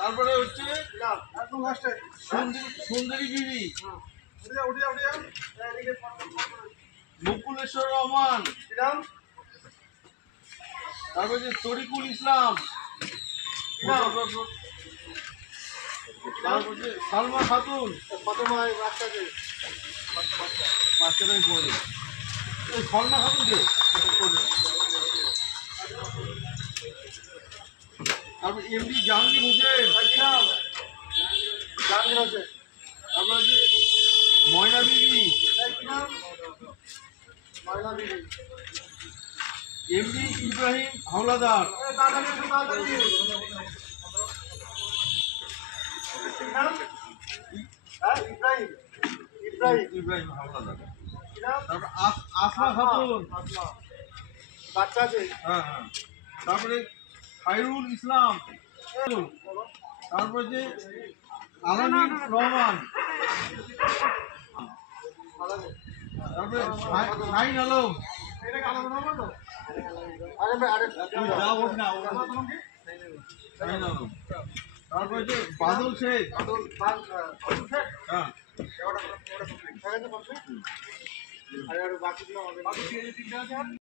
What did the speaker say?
তারপরে হচ্ছে সুন্দরী বিবি, মুকুলেশ্বর রহমান, তারপরে যে তরিকুল ইসলাম, তারপর যে সালমা খাতুন, বাচ্চারাই পড়ে সালমা খাতুনকে, তারপর এমডি জাহাঙ্গীর হোসেন, তারপরে যে ময়না বিবি, এমডি ইব্রাহিম হাওলাদার, ইব্রাহিম হাওলাদার, তারপর আসমা খাতুন, বাচ্চা আছে, হ্যাঁ হ্যাঁ, তারপরে খায়রুল ইসলাম, তারপরে যে আলামিন রহমান, তারপরে শাহিন আলম, শাহিন আলম, তারপরে যে বাদল শেখ, হ্যাঁ বাকি